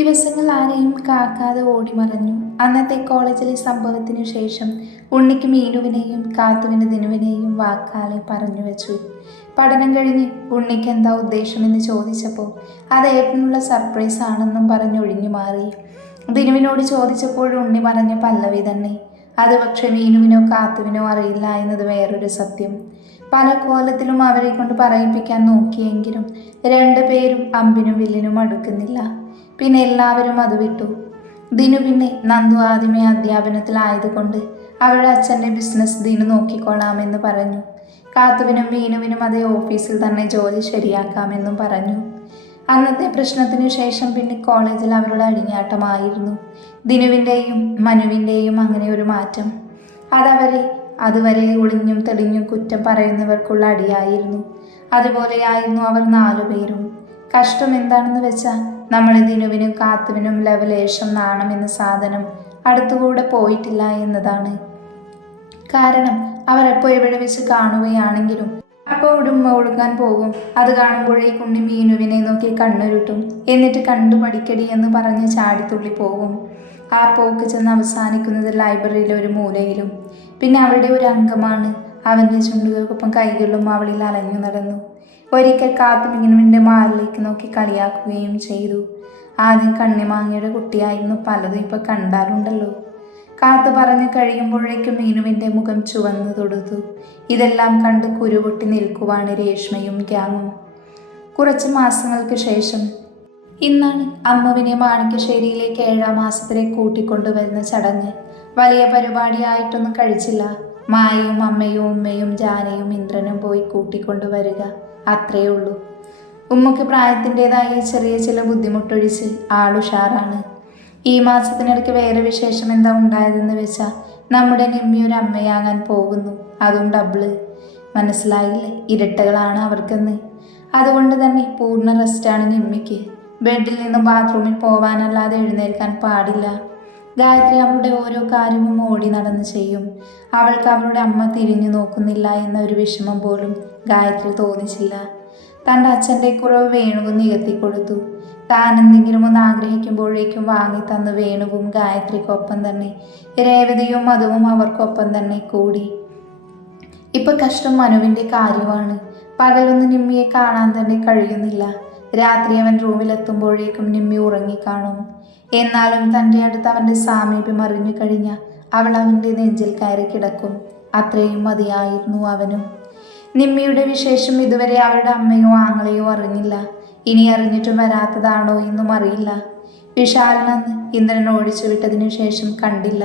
ദിവസങ്ങൾ ആരെയും കാക്കാതെ ഓടിമറഞ്ഞു അന്നത്തെ കോളേജിലെ സംഭവത്തിനു ശേഷം ഉണ്ണിക്ക് മീനുവിനെയും കാത്തുവിന് ദിനുവിനെയും വാക്കാലെ പറഞ്ഞു വെച്ചു. പഠനം കഴിഞ്ഞ് ഉണ്ണിക്ക് എന്താ ഉദ്ദേശമെന്ന് ചോദിച്ചപ്പോൾ അത് ഏട്ടനുള്ള സർപ്രൈസ് ആണെന്നും പറഞ്ഞൊഴിഞ്ഞു മാറി. ദിനുവിനോട് ചോദിച്ചപ്പോൾ ഉണ്ണി പറഞ്ഞ പല്ലവി തന്നെ. അത് പക്ഷേ മീനുവിനോ കാത്തുവിനോ അറിയില്ല എന്നത് വേറൊരു സത്യം. പല കോലത്തിലും അവരെ കൊണ്ട് പറയിപ്പിക്കാൻ നോക്കിയെങ്കിലും രണ്ടുപേരും അമ്പിനും വില്ലിനും അടുക്കുന്നില്ല. പിന്നെ എല്ലാവരും അത് വിട്ടു. ദിനു പിന്നെ നന്ദു ആദ്യമേ അധ്യാപനത്തിലായതുകൊണ്ട് അവരുടെ അച്ഛന്റെ ബിസിനസ് ദിനു നോക്കിക്കൊള്ളാമെന്ന് പറഞ്ഞു. കാത്തുവിനും വീനുവിനും അതേ ഓഫീസിൽ തന്നെ ജോലി ശരിയാക്കാമെന്നും പറഞ്ഞു. അന്നത്തെ പ്രശ്നത്തിനു ശേഷം പിന്നെ കോളേജിൽ അവരുടെ അടിഞ്ഞാട്ടമായിരുന്നു. ദിനുവിന്റെയും മനുവിന്റെയും അങ്ങനെ ഒരു മാറ്റം. അതവരെ അതുവരെ ഒളിഞ്ഞും തെളിഞ്ഞും കുറ്റം പറയുന്നവർക്കുള്ള അടിയായിരുന്നു. അതുപോലെയായിരുന്നു അവർ നാലുപേരും. കഷ്ടം എന്താണെന്ന് വെച്ചാൽ നമ്മൾ ദിനുവിനും കാത്തുവിനും ലവലേശം നാണം എന്ന സാധനം അടുത്തുകൂടെ പോയിട്ടില്ല എന്നതാണ്. കാരണം അവർ എപ്പോൾ എവിടെ വെച്ച് കാണുകയാണെങ്കിലും അപ്പോൾ ഉടുമ്പ ഒഴുകാൻ പോകും. അത് കാണുമ്പോഴേക്കും മീനുവിനെ നോക്കി കണ്ണുരുട്ടും. എന്നിട്ട് കണ്ടു പഠിക്കടി എന്ന് പറഞ്ഞ് ചാടിത്തുള്ളി പോകും. ആ പോക്ക് ചെന്ന് അവസാനിക്കുന്നത് ലൈബ്രറിയിലെ ഒരു മൂലയിലും. പിന്നെ അവളുടെ ഒരു അംഗമാണ്. അവന്റെ ചുണ്ടുകൾക്കൊപ്പം കൈകളിലും അവളിൽ അലഞ്ഞു നടന്നു. ഒരിക്കൽ കാത്തുമിങ്ങനുവിന്റെ മാറിലേക്ക് നോക്കി കളിയാക്കുകയും ചെയ്തു. ആദ്യം കണ്ണിമാങ്ങയുടെ കുട്ടിയായിരുന്നു പലതും ഇപ്പോൾ കണ്ടാലുണ്ടല്ലോ. കാത്തു പറഞ്ഞു കഴിയുമ്പോഴേക്കും മീനുവിന്റെ മുഖം ചുവന്നു തൊടുത്തു. ഇതെല്ലാം കണ്ട് കുരുപൊട്ടി നിൽക്കുവാണ് രേഷ്മയും ഗ്യാങ്ങും. കുറച്ച് മാസങ്ങൾക്ക് ശേഷം ഇന്നാണ് അമ്മുവിനെ മാണിക്കശ്ശേരിയിലേക്ക് ഏഴാം മാസത്തിലേക്ക് കൂട്ടിക്കൊണ്ടുവരുന്ന ചടങ്ങ്. വലിയ പരിപാടിയായിട്ടൊന്നും കഴിച്ചില്ല. മായയും അമ്മയും ഉമ്മയും ജാനയും ഇന്ദ്രനും പോയി കൂട്ടിക്കൊണ്ടുവരിക. അത്രയേ ഉള്ളൂ. ഉമ്മയ്ക്ക് പ്രായത്തിന്റെതായ ചെറിയ ചില ബുദ്ധിമുട്ടൊഴിച്ച് ആളുഷാറാണ് ഈ മാസത്തിനിടയ്ക്ക് വേറെ വിശേഷം എന്താ ഉണ്ടായതെന്ന് വെച്ചാൽ നമ്മുടെ നിമ്മി ഒരു അമ്മയാകാൻ പോകുന്നു. അതും ഡബിൾ മനസ്സിലായില്ലേ? ഇരട്ടകളാണ് അവർക്കെന്ന്. അതുകൊണ്ട് തന്നെ പൂർണ റെസ്റ്റാണ് നിമ്മിക്ക്. ബെഡിൽ നിന്നും ബാത്റൂമിൽ പോവാനല്ലാതെ എഴുന്നേൽക്കാൻ പാടില്ല. ഗായത്രി അവളുടെ ഓരോ കാര്യവും ഓടി നടന്ന് ചെയ്യും. അവൾക്ക് അവളുടെ അമ്മ തിരിഞ്ഞു നോക്കുന്നില്ല എന്ന ഒരു വിഷമം പോലും ഗായത്രി തോന്നിച്ചില്ല. തന്റെ അച്ഛന്റെ കുറവ് വേണുവും നികത്തി കൊടുത്തു. താൻ എന്തെങ്കിലും ഒന്ന് ആഗ്രഹിക്കുമ്പോഴേക്കും വാങ്ങി തന്ന് വേണുവും ഗായത്രിക്കൊപ്പം തന്നെ രേവതിയും മധുവും അവർക്കൊപ്പം തന്നെ കൂടി. ഇപ്പൊ കഷ്ടം മനുവിന്റെ കാര്യമാണ്. പകലൊന്നും നിമ്മിയെ കാണാൻ തന്നെ കഴിയുന്നില്ല. രാത്രി അവൻ റൂമിലെത്തുമ്പോഴേക്കും നിമ്മി ഉറങ്ങിക്കാണും. എന്നാലും തന്റെ അടുത്ത് അവന്റെ സാമീപ്യം അറിഞ്ഞു കഴിഞ്ഞ അവൾ അവന്റെ നെഞ്ചിൽ കയറി കിടക്കും. അത്രയും മതിയായിരുന്നു അവനും. നിമ്മിയുടെ വിശേഷം ഇതുവരെ അവരുടെ അമ്മയോ ആങ്ങളെയോ അറിഞ്ഞില്ല. ഇനി അറിഞ്ഞിട്ടും വരാത്തതാണോ എന്നും അറിയില്ല. വിശാലനന്ന് ഇന്ദ്രൻ ഓടിച്ചു വിട്ടതിനു ശേഷം കണ്ടില്ല.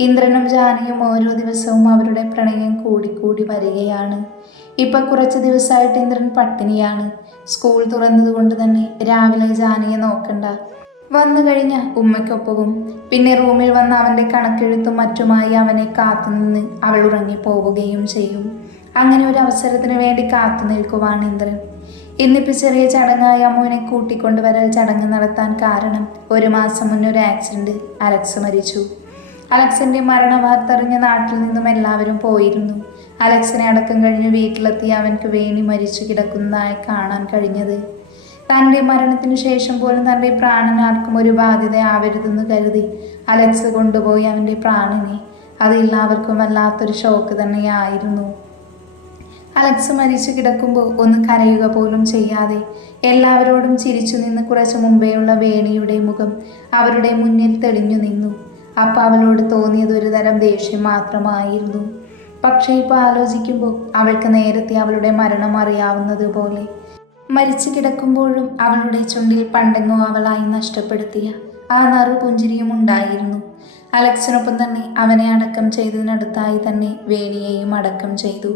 ഇന്ദ്രനും ജാനയും ഓരോ ദിവസവും അവരുടെ പ്രണയം കൂടിക്കൂടി വരികയാണ്. ഇപ്പൊ കുറച്ച് ദിവസമായിട്ട് ഇന്ദ്രൻ പട്ടിണിയാണ്. സ്കൂൾ തുറന്നതുകൊണ്ട് തന്നെ രാവിലെ ജാനയെ നോക്കണ്ട. വന്നു കഴിഞ്ഞ ഉമ്മയ്ക്കൊപ്പവും പിന്നെ റൂമിൽ വന്ന് അവന്റെ കണക്കെഴുത്തും മറ്റുമായി അവനെ കാത്തുനിന്ന് അവൾ ഉറങ്ങിപ്പോവുകയും ചെയ്യും. അങ്ങനെ ഒരു അവസരത്തിന് വേണ്ടി കാത്തു നിൽക്കുവാണ് ഇന്ദ്രൻ. ഇന്നിപ്പോൾ ചെറിയ ചടങ്ങായ അമ്മുവിനെ കൂട്ടിക്കൊണ്ടുവരൽ ചടങ്ങ് നടത്താൻ കാരണം ഒരു മാസം മുന്നേ ഒരു ആക്സിഡന്റ് അലക്സ് മരിച്ചു. അലക്സിന്റെ മരണ വാർത്തറിഞ്ഞ നാട്ടിൽ നിന്നും എല്ലാവരും പോയിരുന്നു. അലക്സിനെ അടക്കം കഴിഞ്ഞ് വീട്ടിലെത്തി അവൻക്ക് വേണി മരിച്ചു കിടക്കുന്നതായി കാണാൻ കഴിഞ്ഞത്. തന്റെ മരണത്തിന് ശേഷം പോലും തന്റെ പ്രാണനാർക്കും ഒരു ബാധ്യത ബാധ്യതയാവരുതെന്ന് കരുതി അലക്സ് കൊണ്ടുപോയി അവന്റെ പ്രാണനെ. അത് എല്ലാവർക്കും വല്ലാത്തൊരു ഷോക്ക് തന്നെയായിരുന്നു. അലക്സ് മരിച്ചു കിടക്കുമ്പോൾ ഒന്ന് കരയുക പോലും ചെയ്യാതെ എല്ലാവരോടും ചിരിച്ചു നിന്ന് കുറച്ചു മുമ്പേയുള്ള വേണിയുടെ മുഖം അവരുടെ മുന്നിൽ തെളിഞ്ഞു നിന്നു. അപ്പം അവളോട് തോന്നിയത് ഒരു തരം ദേഷ്യം മാത്രമായിരുന്നു. പക്ഷേ ഇപ്പോൾ ആലോചിക്കുമ്പോൾ അവൾക്ക് നേരത്തെ അവളുടെ മരണം അറിയാവുന്നതുപോലെ മരിച്ചു കിടക്കുമ്പോഴും അവളുടെ ചുണ്ടിൽ പണ്ടെങ്ങോ അവളായി നഷ്ടപ്പെടുത്തിയ ആ നറു പുഞ്ചിരിയും ഉണ്ടായിരുന്നു. അലക്സിനൊപ്പം തന്നെ അവനെ അടക്കം ചെയ്തതിനടുത്തായി തന്നെ വേണിയെയും അടക്കം ചെയ്തു.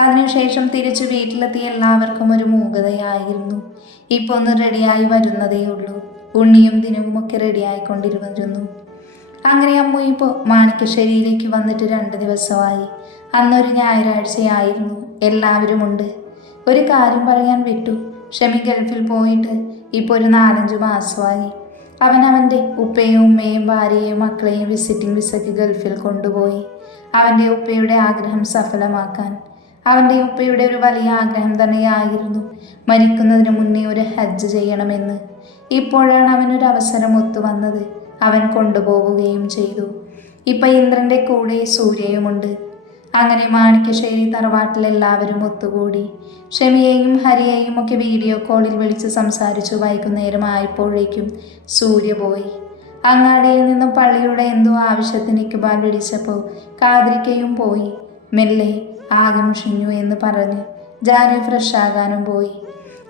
അതിനുശേഷം തിരിച്ചു വീട്ടിലെത്തിയ എല്ലാവർക്കും ഒരു മൂകതയായിരുന്നു. ഇപ്പോൾ ഒന്ന് റെഡിയായി വരുന്നതേ ഉള്ളൂ. ഉണ്ണിയും ദിനവും ദിനവുമൊക്കെ റെഡിയായിക്കൊണ്ടിരുന്നു അങ്ങനെ അമ്മു ഇപ്പോൾ മാണിക്കശ്ശേരിയിലേക്ക് വന്നിട്ട് രണ്ട് ദിവസമായി. അന്നൊരു ഞായറാഴ്ചയായിരുന്നു. എല്ലാവരും ഉണ്ട്. ഒരു കാര്യം പറയാൻ വിട്ടു. ഷമി ഗൾഫിൽ പോയിട്ട് ഇപ്പോൾ ഒരു നാലഞ്ച് മാസമായി. അവൻ അവന്റെ ഉപ്പയും ഉമ്മയും ഭാര്യയും മക്കളെയും വിസിറ്റിംഗ് വിസയ്ക്ക് ഗൾഫിൽ കൊണ്ടുപോയി. അവന്റെ ഉപ്പയുടെ ആഗ്രഹം സഫലമാക്കാൻ അവന്റെ ഉപ്പയുടെ ഒരു വലിയ ആഗ്രഹം തന്നെയായിരുന്നു മരിക്കുന്നതിന് മുന്നേ ഒരു ഹജ്ജ് ചെയ്യണമെന്ന്. ഇപ്പോഴാണ് അവനൊരു അവസരം ഒത്തുവന്നത് അവൻ കൊണ്ടുപോവുകയും ചെയ്തു. ഇപ്പൊ ഇന്ദ്രന്റെ കൂടെ സൂര്യയുമുണ്ട്. അങ്ങനെ മാണിക്കശ്ശേരി തറവാട്ടിൽ എല്ലാവരും ഒത്തുകൂടി. ഷമിയെയും ഹരിയെയും ഒക്കെ വീഡിയോ കോളിൽ വിളിച്ച് സംസാരിച്ചു വൈകുന്നേരം ആയപ്പോഴേക്കും സൂര്യ പോയി. അങ്ങാടിയിൽ നിന്നും പള്ളിയുടെ എന്തോ ആവശ്യത്തിന് ഇക്ബാൽ വിളിച്ചപ്പോൾ കാതിരിക്കയും പോയി. മെല്ലെ ആകെ മുഷിഞ്ഞു എന്ന് പറഞ്ഞ് ജാനു ഫ്രഷ് ആകാനും പോയി.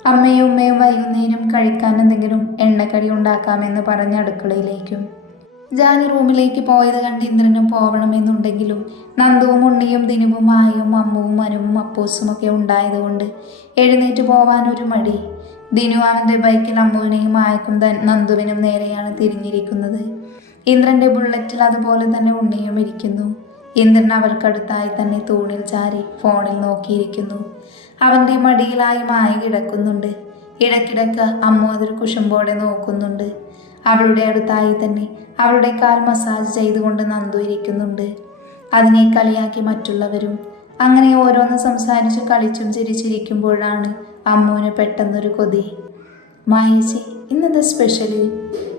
അമ്മയും ഉമ്മയും വൈകുന്നേരം കഴിക്കാൻ എന്തെങ്കിലും എണ്ണക്കടി ഉണ്ടാക്കാമെന്ന് പറഞ്ഞ് അടുക്കളയിലേക്കും. ജാനു റൂമിലേക്ക് പോയത് കണ്ട് ഇന്ദ്രനും പോവണമെന്നുണ്ടെങ്കിലും നന്ദുവും ഉണ്ണിയും ദിനുവും മായും അമ്മുവും മനുവും അപ്പൂസും ഒക്കെ ഉണ്ടായതുകൊണ്ട് എഴുന്നേറ്റ് പോവാൻ ഒരു മടി. ദിനു അവന്റെ ബൈക്കിൽ അമ്മുവിനെയും മായക്കും ത- നന്ദുവിനും നേരെയാണ് തിരിഞ്ഞിരിക്കുന്നത്. ഇന്ദ്രന്റെ ബുള്ളറ്റിൽ അതുപോലെ തന്നെ ഉണ്ണിയും ഇരിക്കുന്നു. ഇന്ദ്രൻ അവർക്കടുത്തായി തന്നെ തൂണിൽ ചാരി ഫോണിൽ നോക്കിയിരിക്കുന്നു. അവന്റെ മടിയിലായി മായ കിടക്കുന്നുണ്ട്. ഇടയ്ക്കിടയ്ക്ക് അമ്മ അതൊരു കുശുമ്പോടെ നോക്കുന്നുണ്ട്. അവളുടെ അടുത്തായി തന്നെ അവളുടെ കാൽ മസാജ് ചെയ്തുകൊണ്ട് നന്ദു ഇരിക്കുന്നുണ്ട്. അതിനെ കളിയാക്കി മറ്റുള്ളവരും അങ്ങനെ ഓരോന്ന് സംസാരിച്ചും കളിച്ചും ചിരിച്ചിരിക്കുമ്പോഴാണ് അമ്മുവിന് പെട്ടെന്നൊരു കൊതി. മായേച്ചി ഇന്നത്തെ സ്പെഷ്യൽ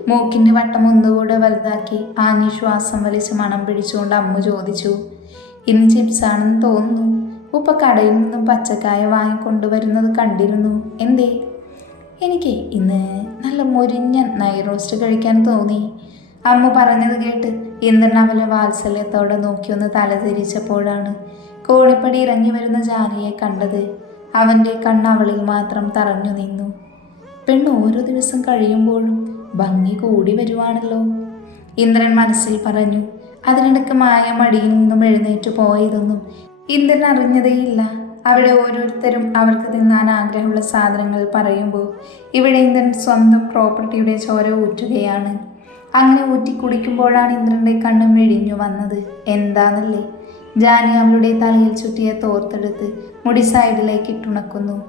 മൂക്കിന്റെ വട്ടം ഒന്നുകൂടെ വലുതാക്കി ആഞ്ഞി ശ്വാസം വലിച്ച് മണം പിടിച്ചുകൊണ്ട് അമ്മ ചോദിച്ചു ഇന്ന് ചിപ്സാണെന്ന് തോന്നുന്നു. ഉപ്പ കടയിൽ നിന്നും പച്ചക്കായ വാങ്ങിക്കൊണ്ടുവരുന്നത് കണ്ടിരുന്നു. എന്തേ? എനിക്ക് ഇന്ന് നല്ല മുരിഞ്ഞ നൈറോസ്റ്റ് കഴിക്കാൻ തോന്നി. അമ്മ പറഞ്ഞത് കേട്ട് ഇന്ദ്രൻ അവലെ വാത്സല്യത്തോടെ നോക്കിയൊന്ന് തലതിരിച്ചപ്പോഴാണ് കോണിപ്പടി ഇറങ്ങി വരുന്ന ജാനിയെ കണ്ടത്. അവന്റെ കണ്ണ് അവളിൽ മാത്രം തറഞ്ഞു നിന്നു. പെണ്ണ് ഓരോ ദിവസം കഴിയുമ്പോഴും ഭംഗി കൂടി വരുവാണല്ലോ. ഇന്ദ്രൻ മനസ്സിൽ പറഞ്ഞു അതിനിടയ്ക്ക് മായ മടിയിൽ നിന്നും എഴുന്നേറ്റ് പോയതൊന്നും ഇന്ദ്രൻ അറിഞ്ഞതേയില്ല. അവിടെ ഓരോരുത്തരും അവർക്ക് തിന്നാൻ ആഗ്രഹമുള്ള സാധനങ്ങൾ പറയുമ്പോൾ ഇവിടെ ഇന്ദ്രൻ സ്വന്തം പ്രോപ്പർട്ടിയുടെ ചോര ഊറ്റുകയാണ്. അങ്ങനെ ഊറ്റി കുടിക്കുമ്പോഴാണ് ഇന്ദ്രന്റെ കണ്ണും വെടിഞ്ഞു വന്നത്. എന്താന്നല്ലേ? ജാനി അവളുടെ തലയിൽ ചുറ്റിയ തോർത്തെടുത്ത് മുടി സൈഡിലേക്ക് ഇട്ടുണക്കുന്നു.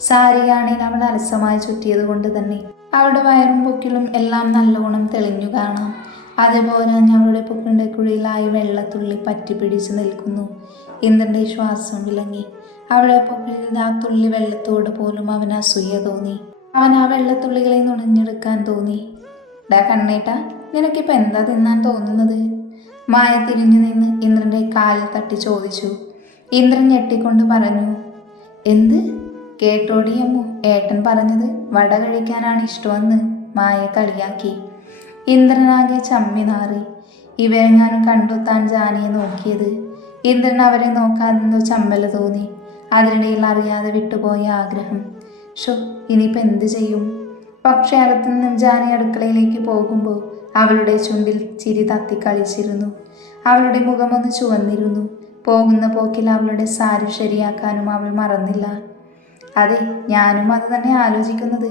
സാരിയാണെങ്കിൽ അവൾ അലസമായി ചുറ്റിയത് കൊണ്ട് തന്നെ അവളുടെ വയറും പൊക്കിളും എല്ലാം നല്ലോണം തെളിഞ്ഞു കാണാം. അതുപോലെ ഞങ്ങളുടെ പൊക്കിന്റെ കുഴിയിലായി വെള്ളത്തുള്ളി പറ്റി പിടിച്ചു നിൽക്കുന്നു. ഇന്ദ്രന്റെ ശ്വാസം വിളങ്ങി അവളുടെ പൊക്കിൽ ആ തുള്ളി വെള്ളത്തോട് പോലും അവന് അസൂയ തോന്നി. അവൻ ആ വെള്ളത്തുള്ളികളെ നുണഞ്ഞെടുക്കാൻ തോന്നി. ഡാ കണ്ണേട്ട നിനക്കിപ്പോൾ എന്താ തിന്നാൻ തോന്നുന്നത്? മായ തിരിഞ്ഞു നിന്ന് ഇന്ദ്രന്റെ കാലിൽ തട്ടി ചോദിച്ചു. ഇന്ദ്രൻ ഞെട്ടിക്കൊണ്ട് പറഞ്ഞു എന്ത്? കേട്ടോടിയമ്മു ഏട്ടൻ പറഞ്ഞത് വട കഴിക്കാനാണ് ഇഷ്ടമെന്ന് മായ കളിയാക്കി. ഇന്ദ്രനാകെ ചമ്മി നാറി. ഇവരെ ഞാൻ കണ്ടു താൻ ജാനിയെ നോക്കിയത്. ഇന്ദ്രൻ അവരെ നോക്കാതെന്തോ ചമ്മൽ തോന്നി. അതിനിടയിൽ അറിയാതെ വിട്ടുപോയ ആഗ്രഹം. ഷോ ഇനിയിപ്പോൾ എന്ത് ചെയ്യും? പക്ഷേ അകത്തു നിന്നും ജാനി അടുക്കളയിലേക്ക് പോകുമ്പോൾ അവളുടെ ചുണ്ടിൽ ചിരി തത്തി കളിച്ചിരുന്നു. അവളുടെ മുഖമൊന്ന് ചുവന്നിരുന്നു. പോകുന്ന പോക്കിൽ അവളുടെ സാരി ശരിയാക്കാനും അവൾ മറന്നില്ല. അതെ ഞാനും അത് തന്നെ ആലോചിക്കുന്നത്.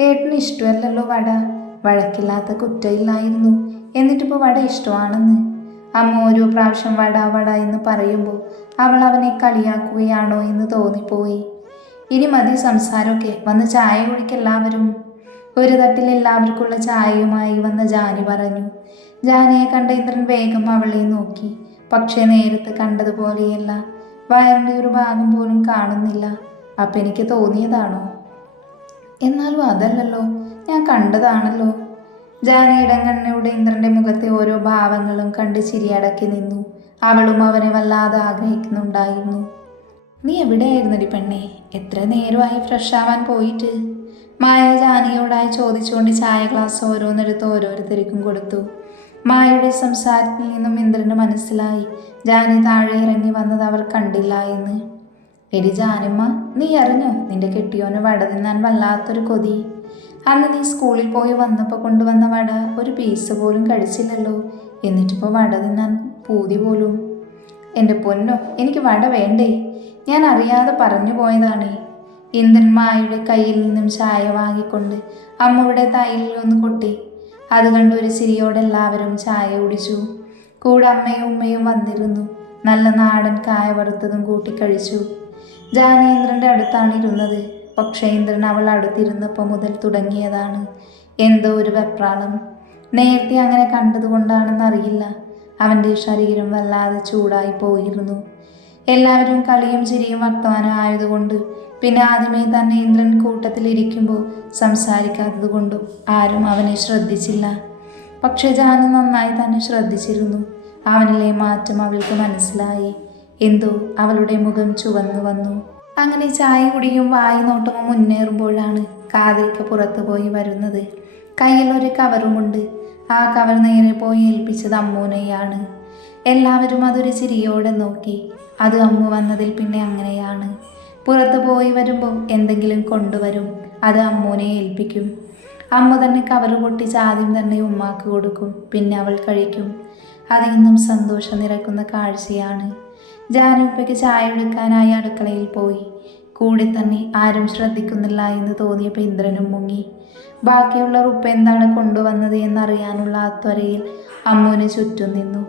ഏട്ടന് ഇഷ്ടമല്ലല്ലോ വട. വഴക്കില്ലാത്ത കുറ്റമില്ലായിരുന്നു. എന്നിട്ടിപ്പോൾ വട ഇഷ്ടമാണെന്ന്? അമ്മ ഓരോ പ്രാവശ്യം വട വട എന്ന് പറയുമ്പോൾ അവൾ അവനെ കളിയാക്കുകയാണോ എന്ന് തോന്നിപ്പോയി. ഇനി മതി സംസാരമൊക്കെ വന്ന് ചായ കുടിക്കെല്ലാവരും ഒരു തട്ടിൽ എല്ലാവർക്കുള്ള ചായയുമായി വന്ന ജാനി പറഞ്ഞു. ജാനിയെ കണ്ട ഇന്ദ്രൻ വേഗം അവളെ നോക്കി. പക്ഷേ നേരത്തെ കണ്ടതുപോലെയല്ല. വയറിന്റെ ഒരു ഭാഗം പോലും കാണുന്നില്ല. അപ്പം എനിക്ക് തോന്നിയതാണോ? എന്നാലും അതല്ലല്ലോ ഞാൻ കണ്ടതാണല്ലോ. ജാന ഇടങ്കണ്ണിയുടെ ഇന്ദ്രന്റെ മുഖത്തെ ഓരോ ഭാവങ്ങളും കണ്ട് ചിരിയടക്കി നിന്നു. അവളും അവനെ വല്ലാതെ ആഗ്രഹിക്കുന്നുണ്ടായിരുന്നു. നീ എവിടെയായിരുന്നടി പെണ്ണേ? എത്ര നേരമായി ഫ്രഷ് ആവാൻ പോയിട്ട്? മായ ജാനിയോടായി ചോദിച്ചുകൊണ്ട് ചായ ഗ്ലാസ് ഓരോന്നെടുത്ത് ഓരോരുത്തർക്കും കൊടുത്തു. മായയുടെ സംസാരത്തിൽ നിന്നും ഇന്ദ്രന് മനസ്സിലായി ജാനി താഴെ ഇറങ്ങി വന്നത് അവർ കണ്ടില്ല എന്ന്. എടി ആനമ്മ നീ അറിഞ്ഞോ? നിന്റെ കെട്ടിയോന് വട തിന്നാൻ വല്ലാത്തൊരു കൊതി. അന്ന് നീ സ്കൂളിൽ പോയി വന്നപ്പോൾ കൊണ്ടുവന്ന വട ഒരു പീസ് പോലും കഴിച്ചില്ലല്ലോ. എന്നിട്ടിപ്പോൾ വട തിന്നാൻ പൂതി പോലും. എന്റെ പൊന്നോ എനിക്ക് വട വേണ്ടേ? ഞാൻ അറിയാതെ പറഞ്ഞു പോയതാണ്. ഇന്ദ്രന്മായുടെ കയ്യിൽ നിന്നും ചായ വാങ്ങിക്കൊണ്ട് അമ്മയുടെ തൈലിൽ ഒന്ന് കൊട്ടി. അത് കണ്ട് ഒരു ചിരിയോടെ എല്ലാവരും ചായ കുടിച്ചു. കൂടെ അമ്മയും ഉമ്മയും വന്നിരുന്നു. നല്ല നാടൻ കായ വറുത്തതും കൂട്ടിക്കഴിച്ചു ജാനേന്ദ്രന്റെ അടുത്താണ് ഇരുന്നത്. പക്ഷേ ഇന്ദ്രൻ അവൾ അടുത്തിരുന്നപ്പോൾ മുതൽ തുടങ്ങിയതാണ്. എന്തോ ഒരു വെപ്രാളം. നേരത്തെ അങ്ങനെ കണ്ടതുകൊണ്ടാണെന്നറിയില്ല അവന്റെ ശരീരം വല്ലാതെ ചൂടായി പോയിരുന്നു. എല്ലാവരും കളിയും ചിരിയും വർത്തമാനം ആയതുകൊണ്ട് പിന്നെ ആദ്യമേ തന്നെ ഇന്ദ്രൻ കൂട്ടത്തിലിരിക്കുമ്പോൾ സംസാരിക്കാത്തത് കൊണ്ടും ആരും അവനെ ശ്രദ്ധിച്ചില്ല. പക്ഷേ ജാനു നന്നായി തന്നെ ശ്രദ്ധിച്ചിരുന്നു. അവനിലെ മാറ്റം അവൾക്ക് മനസ്സിലായി. എന്തോ അവളുടെ മുഖം ചുവന്നു വന്നു. അങ്ങനെ ചായ കുടിയും വായി നോട്ടവും മുന്നേറുമ്പോഴാണ് കാതിരിക്ക പുറത്തു പോയി വരുന്നത്. കയ്യിൽ ഒരു കവറുമുണ്ട്. ആ കവർ നേരെ പോയി ഏൽപ്പിച്ചത് അമ്മൂനെയാണ്. എല്ലാവരും അതൊരു ചിരിയോടെ നോക്കി. അത് അമ്മു വന്നതിൽ പിന്നെ അങ്ങനെയാണ്. പുറത്തു പോയി വരുമ്പോൾ എന്തെങ്കിലും കൊണ്ടുവരും. അത് അമ്മൂനെ ഏൽപ്പിക്കും. അമ്മ തന്നെ കവറ് പൊട്ടിച്ച് ആദ്യം തന്നെ ഉമ്മാക്ക് കൊടുക്കും. പിന്നെ അവൾ കഴിക്കും. അതെന്നും സന്തോഷം നിറക്കുന്ന കാഴ്ചയാണ്. ജാനുപ്പയ്ക്ക് ചായ എടുക്കാനായി അടുക്കളയിൽ പോയി. കൂടെ തന്നെ ആരും ശ്രദ്ധിക്കുന്നില്ല എന്ന് തോന്നിയപ്പോൾ ഇന്ദ്രനും മുങ്ങി. ബാക്കിയുള്ള ഉപ്പ എന്താണ് കൊണ്ടുവന്നത് എന്നറിയാനുള്ള ആ ത്വരയിൽ അമ്മുവിന് ചുറ്റും നിന്നു.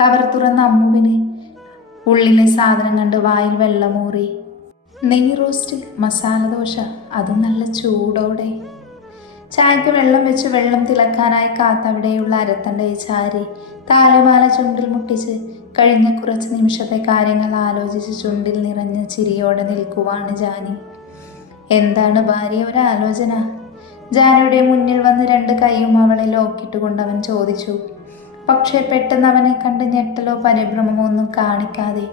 കവർ തുറന്ന അമ്മുവിന് ഉള്ളിലെ സാധനം കണ്ട് വായിൽ വെള്ളമൂറി. നെയ് റോസ്റ്റ് മസാല ദോശ അതും നല്ല ചൂടോടെ. ചായക്ക് വെള്ളം വെച്ച് വെള്ളം തിളക്കാനായി കാത്തവിടെയുള്ള അരത്തണ്ടയെ ചാരി താലമാല ചുണ്ടിൽ മുട്ടിച്ച് കഴിഞ്ഞ കുറച്ച് നിമിഷത്തെ കാര്യങ്ങൾ ആലോചിച്ച് ചുണ്ടിൽ നിറഞ്ഞ ചിരിയോടെ നിൽക്കുവാണ് ജാനി. എന്താണ് ഭാര്യ ഒരാലോചന ജാനിയുടെ മുന്നിൽ വന്ന് രണ്ട് കൈയും അവളെ ലോക്കിട്ടുകൊണ്ട് അവൻ ചോദിച്ചു. പക്ഷേ പെട്ടെന്ന് അവനെ കണ്ട് ഞെട്ടലോ പരിഭ്രമമോ ഒന്നും കാണിക്കാതെ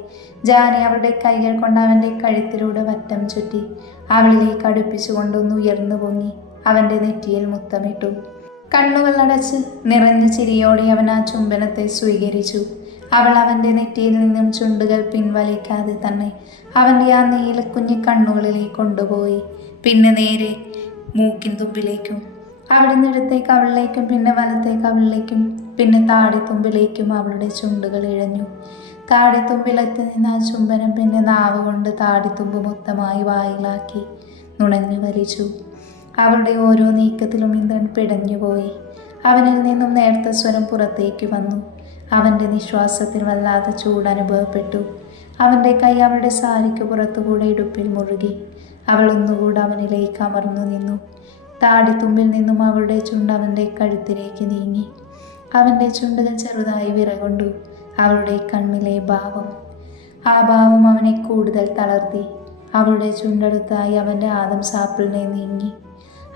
ജാനി അവളുടെ കൈകൾ കൊണ്ട് അവന്റെ കഴുത്തിലൂടെ വറ്റം ചുറ്റി അവളിലേക്ക് അടുപ്പിച്ചുകൊണ്ടൊന്ന് ഉയർന്നു പൊങ്ങി. അവന്റെ നെറ്റിയിൽ മുത്തമിട്ടു. കണ്ണുകൾ അടച്ച് നിറഞ്ഞ ചിരിയോടെ അവൻ ആ ചുംബനത്തെ സ്വീകരിച്ചു. അവൾ അവന്റെ നെറ്റിയിൽ നിന്നും ചുണ്ടുകൾ പിൻവലിക്കാതെ തന്നെ അവന്റെ ആ നീലക്കുഞ്ഞി കണ്ണുകളിലേക്ക് കൊണ്ടുപോയി. പിന്നെ നേരെ മൂക്കിൻ തുമ്പിലേക്കും അവിടെ നിന്നിടത്തേക്ക് അവളിലേക്കും പിന്നെ വലത്തേക്ക് അവളിലേക്കും പിന്നെ താടിത്തുമ്പിലേക്കും അവളുടെ ചുണ്ടുകൾ ഇഴഞ്ഞു. താടിത്തുമ്പിലെത്തി നിന്ന് ആ ചുംബനം പിന്നെ നാവ് കൊണ്ട് താടിത്തുമ്പ് മൊത്തമായി വായിലാക്കി നുണഞ്ഞു വലിച്ചു അവളുടെ ഓരോ നീക്കത്തിലും ഇന്ദ്രൻ പിടഞ്ഞുപോയി. അവനിൽ നിന്നും നേരത്തെ സ്വരം പുറത്തേക്ക് വന്നു. അവന്റെ നിശ്വാസത്തിൽ വല്ലാതെ ചൂട് അനുഭവപ്പെട്ടു. അവന്റെ കൈ അവളുടെ സാരിക്ക് പുറത്തുകൂടെ ഇടുപ്പിൽ മുഴുകി. അവൾ ഒന്നുകൂടെ അവനിലേക്ക് അമർന്നു നിന്നു. താടിത്തുമ്പിൽ നിന്നും അവളുടെ ചുണ്ട് അവന്റെ കഴുത്തിലേക്ക് നീങ്ങി. അവന്റെ ചുണ്ടുകൾ ചെറുതായി വിറകൊണ്ടു. അവളുടെ കണ്ണിലെ ഭാവം. ആ ഭാവം അവനെ കൂടുതൽ തളർത്തി. അവളുടെ ചുണ്ടടുത്തായി അവന്റെ ആദം സാപ്പിളിനെ നീങ്ങി.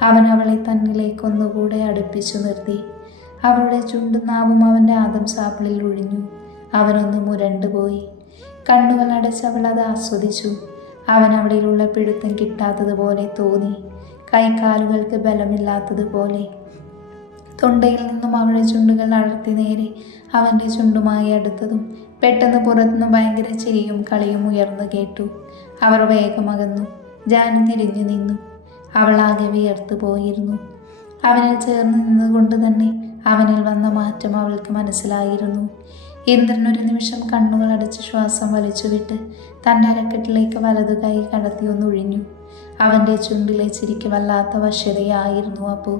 അവൻ അവളെ തന്നിലേക്ക് ഒന്നുകൂടെ അടുപ്പിച്ചു നിർത്തി. അവളുടെ ചുണ്ടും നാവും അവന്റെ ആദം സാപ്പിളിൽ ഒഴിഞ്ഞു. അവനൊന്ന് മുരണ്ടുപോയി കണ്ണുകൾ അടച്ചവൾ അത് ആസ്വദിച്ചു. അവൻ അവളിലുള്ള പിടുത്തം കിട്ടാത്തതുപോലെ തോന്നി. കൈകാലുകൾക്ക് ബലമില്ലാത്തതുപോലെ. തൊണ്ടയിൽ നിന്നും അവളുടെ ചുണ്ടുകൾ അടർത്തി നേരെ അവന്റെ ചുണ്ടുമായി അടുത്തതും പെട്ടെന്ന് പുറത്തുനിന്ന് ഭയങ്കര ചിരിയും കളിയും ഉയർന്നു കേട്ടു. അവർ വേഗമകന്നു. ജാനി തിരിഞ്ഞു നിന്നു. അവളാകെ വിയർത്തു പോയിരുന്നു. അവനിൽ ചേർന്ന് നിന്നുകൊണ്ട് തന്നെ അവനിൽ വന്ന മാറ്റം അവൾക്ക് മനസ്സിലായിരുന്നു. ഇന്ദ്രൻ ഒരു നിമിഷം കണ്ണുകൾ അടച്ച് ശ്വാസം വലിച്ചുവിട്ട് തന്റെ അരക്കെട്ടിലേക്ക് വലതു കൈ കടത്തി ഒന്നൊഴിഞ്ഞു അവന്റെ ചുണ്ടിലെ ചിരിക്ക് വല്ലാത്ത വശ്യതയായിരുന്നു അപ്പോൾ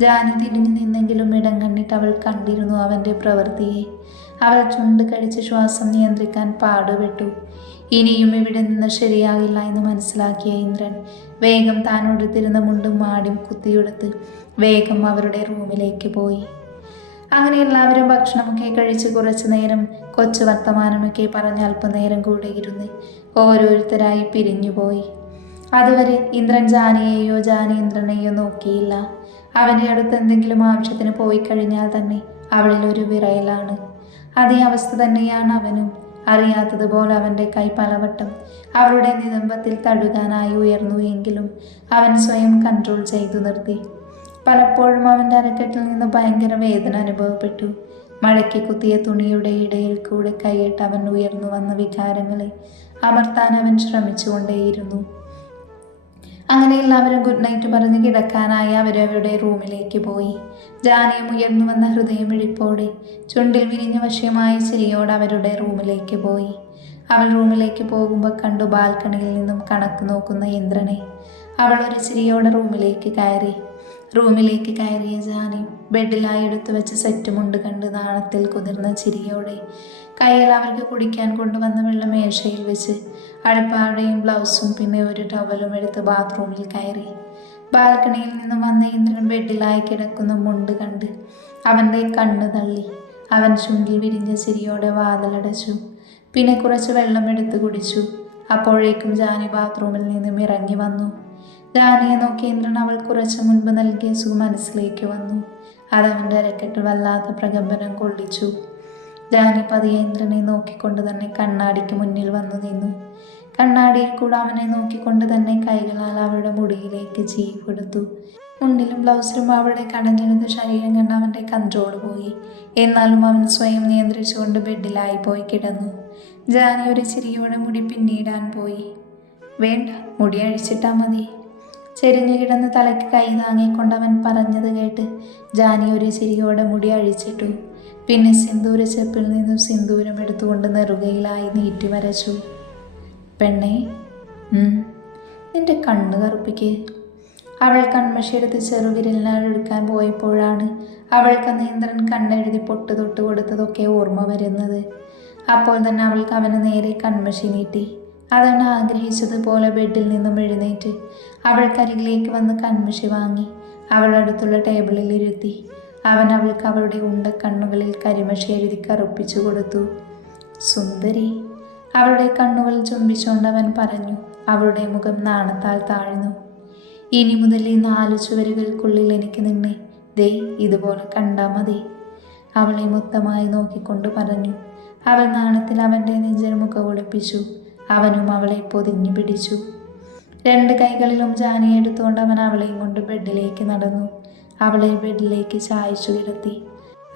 ജാനി തിരിഞ്ഞു നിന്നെങ്കിലും ഇടം കണ്ടിട്ട് അവൾ കണ്ടിരുന്നു അവന്റെ പ്രവൃത്തിയെ. അവൾ ചുണ്ട് കടിച്ച് ശ്വാസം നിയന്ത്രിക്കാൻ പാടുപെട്ടു. ഇനിയും ഇവിടെ നിന്ന് ശരിയാകില്ല എന്ന് മനസ്സിലാക്കിയ ഇന്ദ്രൻ വേഗം താൻ ഉടുത്തിരുന്ന മുണ്ടും മാടിയും കുത്തിയെടുത്ത് വേഗം അവരുടെ റൂമിലേക്ക് പോയി. അങ്ങനെ എല്ലാവരും ഭക്ഷണമൊക്കെ കഴിച്ച് കുറച്ചു നേരം കൊച്ചു വർത്തമാനമൊക്കെ പറഞ്ഞ് അല്പനേരം കൂടെ ഇരുന്ന് ഓരോരുത്തരായി പിരിഞ്ഞുപോയി അതുവരെ ഇന്ദ്രൻ ജാനിയെയോ ജാനി ഇന്ദ്രനെയോ നോക്കിയില്ല. അവന്റെ അടുത്ത് എന്തെങ്കിലും ആവശ്യത്തിന് പോയി കഴിഞ്ഞാൽ തന്നെ അവളിൽ ഒരു വിറയലാണ്. അതേ അവസ്ഥ തന്നെയാണ് അവനും. അറിയാത്തതുപോലെ അവന്റെ കൈ പലവട്ടം അവരുടെ നിതംബത്തിൽ തടുകാനായി ഉയർന്നു എങ്കിലും അവൻ സ്വയം കൺട്രോൾ ചെയ്തു നിർത്തി. പലപ്പോഴും അവന്റെ അരക്കെട്ടിൽ നിന്ന് ഭയങ്കര വേദന അനുഭവപ്പെട്ടു. മഴയ്ക്ക് കുത്തിയ തുണിയുടെ ഇടയിൽ കൂടെ കൈയിട്ട് അവൻ ഉയർന്നു വന്ന വികാരങ്ങളെ അമർത്താൻ അവൻ ശ്രമിച്ചുകൊണ്ടേയിരുന്നു. അങ്ങനെ എല്ലാവരും ഗുഡ് നൈറ്റ് പറഞ്ഞ് കിടക്കാനായി അവരവരുടെ റൂമിലേക്ക് പോയി. ജാനിയും ഉയർന്നു വന്ന ഹൃദയമിഴിപ്പോടെ ചുണ്ടിൽ വിരിഞ്ഞ വശയമായ ചിരിയോട് അവരുടെ റൂമിലേക്ക് പോയി. അവൾ റൂമിലേക്ക് പോകുമ്പോൾ കണ്ടു ബാൽക്കണിയിൽ നിന്നും കണക്ക് നോക്കുന്ന ഇന്ദ്രനെ. അവൾ ഒരു ചിരിയോടെ റൂമിലേക്ക് കയറി. റൂമിലേക്ക് കയറിയ ജാനി ബെഡിലായി എടുത്തു വെച്ച സെറ്റുമുണ്ട് കണ്ട് നാണത്തിൽ കുതിർന്ന ചിരിയോടെ കയ്യിൽ അവർക്ക് കുടിക്കാൻ കൊണ്ടുവന്ന വെള്ളം മേശയിൽ വെച്ച് അടുപ്പാടെയും ബ്ലൗസും പിന്നെ ഒരു ടവലും എടുത്ത് ബാത്റൂമിൽ കയറി. ബാൽക്കണിയിൽ നിന്നും വന്ന ഇന്ദ്രൻ ബെഡിലായി കിടക്കുന്ന മുണ്ട് കണ്ട് അവന്റെ കണ്ണു തള്ളി. അവൻ ചുണ്ടിൽ വിരിഞ്ഞ ചിരിയോടെ വാതിലടച്ചു. പിന്നെ കുറച്ച് വെള്ളം എടുത്ത് കുടിച്ചു. അപ്പോഴേക്കും ജാനി ബാത്റൂമിൽ നിന്നും ഇറങ്ങി വന്നു. ജാനിയെ നോക്കി ഇന്ദ്രൻ അവൾ കുറച്ച് മുൻപ് നൽകിയ സു മനസ്സിലേക്ക് വന്നു. അതവന്റെ അരക്കെട്ട് വല്ലാത്ത പ്രകമ്പനം കൊള്ളിച്ചു. ജാനി പതിയെ ഇന്ദ്രനെ നോക്കിക്കൊണ്ട് തന്നെ കണ്ണാടിക്ക് മുന്നിൽ വന്നു നിന്നു. കണ്ണാടിയിൽ കൂടെ അവനെ നോക്കിക്കൊണ്ട് തന്നെ കൈകളാൽ അവളുടെ മുടിയിലേക്ക് ചീവ് കൊടുത്തു മുണ്ടിലും ബ്ലൗസിലും അവളുടെ കടഞ്ഞെടുത്ത ശരീരം കണ്ട് അവന്റെ കൺട്രോൾ പോയി. എന്നാലും അവൻ സ്വയം നിയന്ത്രിച്ചുകൊണ്ട് ബെഡിലായി പോയി കിടന്നു. ജാനി ഒരു ചിരിയോടെ മുടി പിന്നീടാൻ പോയി. വേണ്ട മുടി അഴിച്ചിട്ടാ മതി. ചെരിഞ്ഞു കിടന്ന് തലയ്ക്ക് കൈ താങ്ങിക്കൊണ്ട് അവൻ പറഞ്ഞത് കേട്ട് ജാനി ഒരു ചിരിയോടെ മുടി അഴിച്ചിട്ടു. പിന്നെ സിന്ദൂര ചെപ്പിൽ നിന്നും സിന്ദൂരം എടുത്തുകൊണ്ട് നെറുകയിലായി നീറ്റി വരച്ചു. പെണ്ണേ നിന്റെ കണ്ണ് കറുപ്പിക്ക്. അവൾ കൺമഷിയെടുത്ത് ചെറുവിരലിനാൽ എടുക്കാൻ പോയപ്പോഴാണ് അവൾക്ക് നീന്ത്രൻ കണ്ണെഴുതി പൊട്ട് തൊട്ട് കൊടുത്തതൊക്കെ ഓർമ്മ വരുന്നത്. അപ്പോൾ തന്നെ അവൾക്ക് അവന് നേരെ കൺമഷി നീട്ടി. അതവൻ ആഗ്രഹിച്ചതുപോലെ ബെഡിൽ നിന്നും എഴുന്നേറ്റ് അവൾക്കരികിലേക്ക് വന്ന് കൺമഷി വാങ്ങി അവൾ അടുത്തുള്ള ടേബിളിൽ ഇരുത്തി. അവൻ അവൾക്ക് അവളുടെ ഉണ്ട കണ്ണുകളിൽ കരിമഷി എഴുതി കറുപ്പിച്ചു കൊടുത്തു. സുന്ദരി അവളുടെ കണ്ണുകൾ ചുംബിച്ചുകൊണ്ട് അവൻ പറഞ്ഞു അവളുടെ മുഖം നാണത്താൽ താഴ്ന്നു. ഇനി മുതൽ ഈ നാലു ചുവരുകൾക്കുള്ളിൽ എനിക്ക് നിന്നെ ദേ ഇതുപോലെ കണ്ടാ മതി. അവളെ മൊത്തമായി നോക്കിക്കൊണ്ട് പറഞ്ഞു. അവൾ നാണത്തിൽ അവന്റെ നെഞ്ചൽ മുഖം ഒളിപ്പിച്ചു. അവനും അവളെ പൊതിഞ്ഞു പിടിച്ചു. രണ്ട് കൈകളിലും ജാനിയെടുത്തുകൊണ്ട് അവൻ അവളെയും കൊണ്ട് ബെഡിലേക്ക് നടന്നു. അവളെ ബെഡിലേക്ക് ചായച്ചു കിടത്തി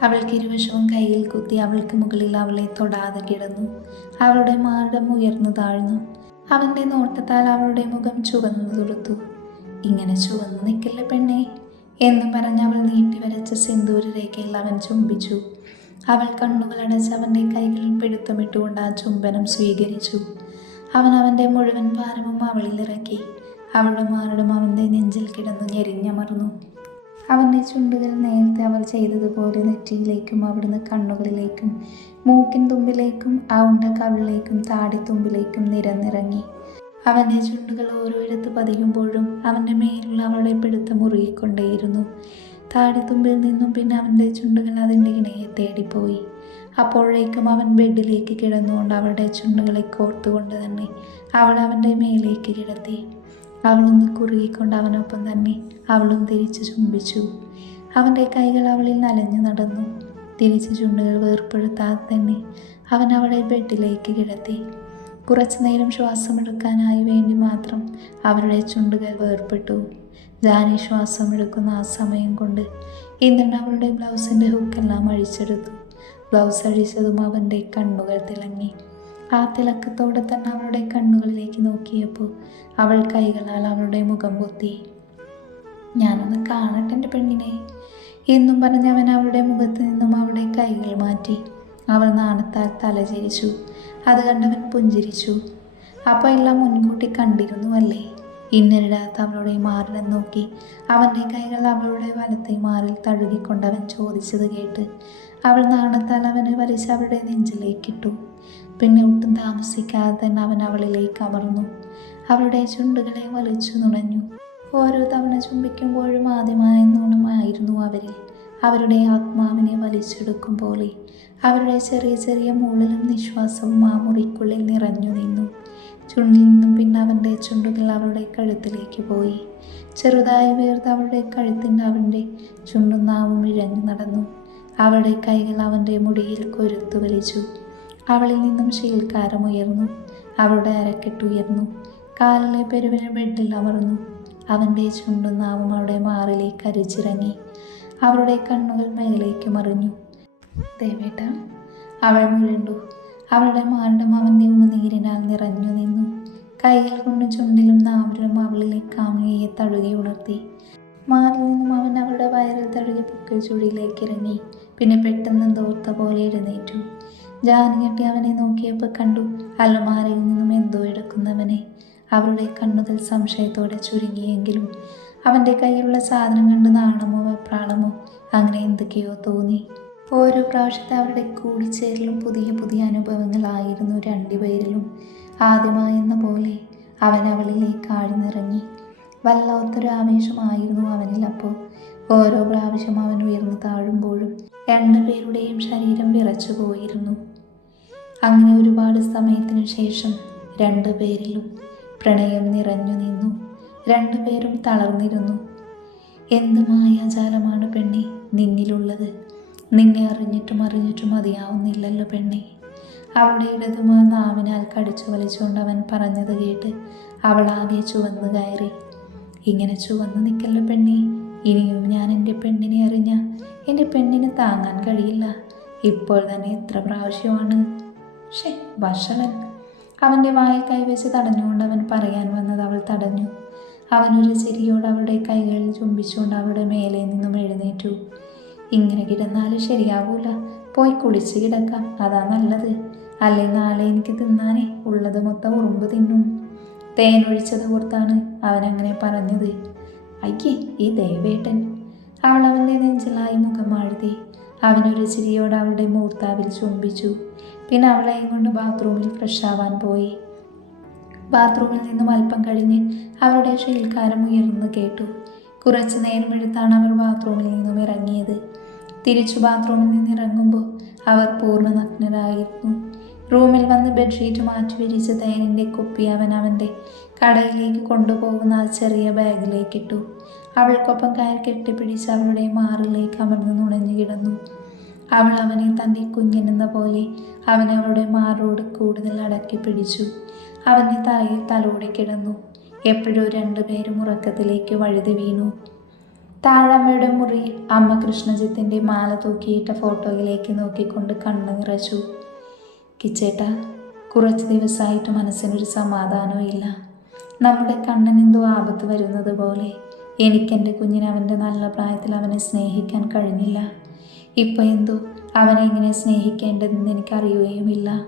അവൾക്ക് ഇരുവശവും കയ്യിൽ കുത്തി അവൾക്ക് മുകളിൽ അവളെ തൊടാതെ കിടന്നു. അവളുടെ മാർഗം ഉയർന്നു താഴ്ന്നു. അവന്റെ നോട്ടത്താൽ അവളുടെ മുഖം ചുവന്നു തുടുത്തു ഇങ്ങനെ ചുവന്നു നിൽക്കില്ല പെണ്ണേ? എന്ന് പറഞ്ഞ് അവൾ നീട്ടി വരച്ച സിന്ദൂര രേഖയിൽ അവൻ ചുംബിച്ചു. അവൾ കണ്ണുകളടച്ച് അവന്റെ കൈകളിൽ പിടുത്തമിട്ടുകൊണ്ട് ആ ചുംബനം സ്വീകരിച്ചു. അവൻ അവന്റെ മുഴുവൻ ഭാരവും അവളിൽ ഇറക്കി. അവളുടെ മാറിടം അവന്റെ നെഞ്ചിൽ കിടന്നു ഞെരിഞ്ഞമർന്നു. അവന്റെ ചുണ്ടുകൾ നേരത്തെ അവൾ ചെയ്തതുപോലെ നെറ്റിയിലേക്കും അവിടുന്ന് കണ്ണുകളിലേക്കും മൂക്കിൻ തുമ്പിലേക്കും ആ ഉണ്ട കവിളിലേക്കും താടിത്തുമ്പിലേക്കും നിരന്നിറങ്ങി. അവന്റെ ചുണ്ടുകൾ ഓരോയിടത്ത് പതിയുമ്പോഴും അവന്റെ മേലുള്ള അവളുടെ പിടുത്തം മുറുകിക്കൊണ്ടേയിരുന്നു താടിത്തുമ്പിൽ നിന്നും പിന്നെ അവന്റെ ചുണ്ടുകൾ അതിന്റെ ഇണയെ തേടിപ്പോയി. അപ്പോഴേക്കും അവൻ ബെഡിലേക്ക് കിടന്നുകൊണ്ട് അവളുടെ ചുണ്ടുകളെ കോർത്തുകൊണ്ട് തന്നെ അവൾ അവന്റെ മേലേക്ക് കിടത്തി. അവളൊന്ന് കുറുകിക്കൊണ്ട് അവനൊപ്പം തന്നെ അവളും തിരിച്ചു ചുംബിച്ചു. അവന്റെ കൈകൾ അവളിൽ നലഞ്ഞു നടന്നു. തിരിച്ചു ചുണ്ടുകൾ വേർപ്പെടുത്താതെ തന്നെ അവൻ അവളെ ബെഡിലേക്ക് കിടത്തി. കുറച്ചു നേരം ശ്വാസമെടുക്കാനായി വേണ്ടി മാത്രം അവരുടെ ചുണ്ടുകൾ വേർപ്പെട്ടു. ജാനി ശ്വാസമെടുക്കുന്ന ആ സമയം കൊണ്ട് ഇന്ദ്രൻ അവളുടെ ബ്ലൗസിന്റെ ഹുക്കെല്ലാം അഴിച്ചെടുത്തു. ബ്ലൗസ് അഴിച്ചതും അവന്റെ കണ്ണുകൾ തിളങ്ങി. ആ തിളക്കത്തോടെ തന്നെ അവളുടെ കണ്ണുകളിലേക്ക് നോക്കിയപ്പോൾ അവൾ കൈകളാൽ അവളുടെ മുഖം പൊത്തി. ഞാനൊന്ന് കാണട്ടെ എന്റെ പെണ്ണിനെ എന്നും പറഞ്ഞ് അവൻ അവളുടെ മുഖത്ത് നിന്നും അവളുടെ കൈകൾ മാറ്റി അവൾ നാണത്താൽ തലചരിച്ചു. അത് കണ്ടവൻ പുഞ്ചിരിച്ചു. അപ്പോൾ എല്ലാം മുൻകൂട്ടി കണ്ടിരുന്നു അല്ലേ ഇന്നരിടാത്ത അവളുടെ മാറിനെ നോക്കി അവന്റെ കൈകൾ അവളുടെ വലത്തെ മാറിൽ തഴുകിക്കൊണ്ടവൻ ചോദിച്ചത് കേട്ട് അവൾ നാണത്താൽ അവനെ വലിച്ച് അവളുടെ നെഞ്ചിലേക്കിട്ടു പിന്നെ ഒട്ടും താമസിക്കാതെ തന്നെ അവൻ അവളിലേക്ക് അമർന്നു. അവളുടെ ചുണ്ടുകളെ വലിച്ചു നുണഞ്ഞു. ഓരോ തവണ ചുംബിക്കുമ്പോഴും ആദ്യമായ നുണമായിരുന്നു അവരിൽ. അവരുടെ ആത്മാവിനെ വലിച്ചെടുക്കും പോലെ. അവരുടെ ചെറിയ ചെറിയ മൂളലും നിശ്വാസവും ആ മുറിക്കുള്ളിൽ നിറഞ്ഞു നിന്നു. ചുണ്ടിൽ നിന്നും പിന്നെ അവന്റെ ചുണ്ടുകൾ അവളുടെ കഴുത്തിലേക്ക് പോയി. ചെറുതായി വേർത്ത് അവളുടെ കഴുത്തിന്റെ അവന്റെ ചുണ്ടും നാവും ഇഴഞ്ഞു നടന്നു. അവളുടെ കൈകൾ അവന്റെ മുടിയിൽ കൊരുത്തു വലിച്ചു. അവളിൽ നിന്നും ശീൽക്കാരം ഉയർന്നു. അവളുടെ അരക്കെട്ടുയർന്നു കാലിലെ പെരുവിന് ബെഡിൽ അമർന്നു. അവന്റെ ചുണ്ടും നാവും അവളുടെ മാറിലേക്ക് അരിച്ചിറങ്ങി. അവളുടെ കണ്ണുകൾ മേലേക്ക് മറിഞ്ഞു. ദേവേട്ട അവൾ മുഴണ്ടു അവളുടെ മാരടം അവൻ നിന്നു നീരിനാൽ നിറഞ്ഞു നിന്നു. കൈകൾ കൊണ്ട് ചുണ്ടിലും നാവിലും അവളിലെ കാമുകിയെ തഴുകി ഉണർത്തി. മാറിൽ നിന്നും അവൻ അവളുടെ വയറിൽ തഴുകി പൊക്കിൽ ചുഴിയിലേക്ക് ഇറങ്ങി. പിന്നെ പെട്ടെന്ന് തോർത്ത പോലെ എഴുന്നേറ്റു. ജാനിയട്ടി അവനെ നോക്കിയപ്പോൾ കണ്ടു അലമാരയിൽ നിന്നും എന്തോ എടുക്കുന്നവനെ. അവളുടെ കണ്ണുകൾ സംശയത്തോടെ ചുരുങ്ങിയെങ്കിലും അവന്റെ കയ്യിലുള്ള സാധനം കണ്ട് നാണമോ വെപ്രാളമോ അങ്ങനെ എന്തൊക്കെയോ തോന്നി. ഓരോ പ്രാവശ്യത്തെ അവരുടെ കൂടിച്ചേരലും പുതിയ പുതിയ അനുഭവങ്ങളായിരുന്നു രണ്ടുപേരിലും. ആദ്യമായെന്ന പോലെ അവൻ അവളിലേക്ക് ആഴ്ന്നിറങ്ങി. വല്ലാത്തൊരു ആവേശമായിരുന്നു അവനിൽ അപ്പോൾ. ഓരോ പ്രാവശ്യം അവൻ ഉയർന്നു താഴുമ്പോഴും രണ്ടുപേരുടെയും ശരീരം വിറച്ചു പോയിരുന്നു അങ്ങനെ ഒരുപാട് സമയത്തിനു ശേഷം രണ്ടു പേരിലും പ്രണയം നിറഞ്ഞു നിന്നു. രണ്ടുപേരും തളർന്നിരുന്നു. എന്ത് മായാജാലമാണ് പെണ്ണി നിന്നിലുള്ളത്? നിന്നെ അറിഞ്ഞിട്ടും അറിഞ്ഞിട്ടും മതിയാവുന്നില്ലല്ലോ പെണ്ണി. അവളുടെ ഇടതുമാ നാവിനാൽ കടിച്ചു വലിച്ചുകൊണ്ട് അവൻ പറഞ്ഞത് കേട്ട് അവളാകെ ചുവന്നു കയറി. ഇങ്ങനെ ചുവന്നു നിൽക്കല്ലോ പെണ്ണി. ഇനിയും ഞാൻ എന്റെ പെണ്ണിനെ അറിഞ്ഞ എന്റെ പെണ്ണിന് താങ്ങാൻ കഴിയില്ല. ഇപ്പോൾ തന്നെ എത്ര പ്രാവശ്യമാണ് ഷേ വഷളൻ. അവന്റെ വായിൽ കൈവച്ച് തടഞ്ഞുകൊണ്ട് അവൻ പറയാൻ വന്നത് അവൾ തടഞ്ഞു. അവനൊരു ചിരിയോട് അവളുടെ കൈകളിൽ ചുംബിച്ചുകൊണ്ട് അവളുടെ മേലെ നിന്നും എഴുന്നേറ്റു. ഇങ്ങനെ കിടന്നാൽ ശരിയാവൂല. പോയി കുളിച്ച് കിടക്കാം. അതാ നല്ലത്. അല്ലെ നാളെ എനിക്ക് തിന്നാനേ? ഉള്ളത് മൊത്തം ഉറുമ്പ് തിന്നും. തേൻ ഒഴിച്ചത് അവൻ അങ്ങനെ പറഞ്ഞത്. അയ്യേ ഈ ദേവേട്ടൻ. അവൾ അവന്റെ നെഞ്ചിലായി മുഖം ആഴ്ത്തി അവനൊരു ചിരിയോട് അവളുടെ മൂർത്താവിൽ ചുംബിച്ചു. പിന്നെ അവളെയും കൊണ്ട് ബാത്റൂമിൽ ഫ്രഷ് ആവാൻ പോയി. ബാത്റൂമിൽ നിന്നും അല്പം കഴിഞ്ഞ് അവളുടെ ഷീൽക്കാരം ഉയർന്നു കേട്ടു. കുറച്ചു നേരം എടുത്താണ് അവർ ബാത്റൂമിൽ നിന്നും ഇറങ്ങിയത്. തിരിച്ചു ബാത്റൂമിൽ നിന്ന് ഇറങ്ങുമ്പോൾ അവർ പൂർണ നഗ്നരായിരുന്നു. റൂമിൽ വന്ന് ബെഡ്ഷീറ്റ് മാറ്റി വിരിച്ച തേനിന്റെ കുപ്പി അവൻ അവന്റെ കടയിലേക്ക് കൊണ്ടുപോകുന്ന ആ ചെറിയ ബാഗിലേക്കിട്ടു അവൾക്കൊപ്പം കയർ കെട്ടിപ്പിടിച്ച് അവളുടെ മാറിലേക്ക് അമർന്ന് നുണഞ്ഞു കിടന്നു. അവൾ അവനെ തന്റെ കുഞ്ഞിനെന്ന പോലെ അവൻ മാറോട് കൂടുതൽ അടക്കി പിടിച്ചു. അവന്റെ തലയിൽ തലോടി കിടന്നു. എപ്പോഴോ രണ്ടുപേരും ഉറക്കത്തിലേക്ക് വഴുതി വീണു. താഴമ്മയുടെ മുറിയിൽ അമ്മ കൃഷ്ണജിത്തിന്റെ മാല തൂക്കിയിട്ട ഫോട്ടോയിലേക്ക് നോക്കിക്കൊണ്ട് കണ്ണു നിറച്ചു. കിച്ചേട്ട കുറച്ച് ദിവസമായിട്ട് മനസ്സിനൊരു സമാധാനവും ഇല്ല. നമ്മുടെ കണ്ണനെന്തോ ആപത്ത് വരുന്നത് പോലെ എനിക്കെന്റെ കുഞ്ഞിനെ അവന്റെ നല്ല പ്രായത്തിൽ അവനെ സ്നേഹിക്കാൻ കഴിഞ്ഞില്ല. ഇപ്പോൾ എന്തോ അവനെ എങ്ങനെ സ്നേഹിക്കേണ്ടതെന്ന് എനിക്കറിയുകയുമില്ല.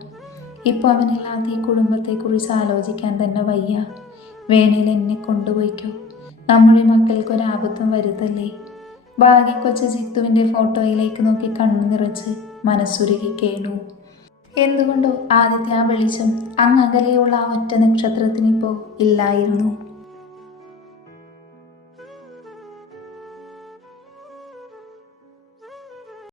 ഇപ്പോൾ അവനില്ലാതെ ഈ കുടുംബത്തെക്കുറിച്ച് ആലോചിക്കാൻ തന്നെ വയ്യ. വേണേൽ എന്നെ കൊണ്ടുപോയിക്കോ. നമ്മുടെ മക്കൾക്കൊരാപത്തും വരുത്തല്ലേ? ഭാഗ്യം കൊച്ച ജിത്തുവിന്റെ ഫോട്ടോയിലേക്ക് നോക്കി കണ്ണു നിറച്ച് മനസ്സുരുകി കേണു. എന്തുകൊണ്ടോ ആദ്യത്തെ ആ വെളിച്ചം അങ്ങകലെയുള്ള ആ ഒറ്റ നക്ഷത്രത്തിനിപ്പോൾ ഇല്ലായിരുന്നു.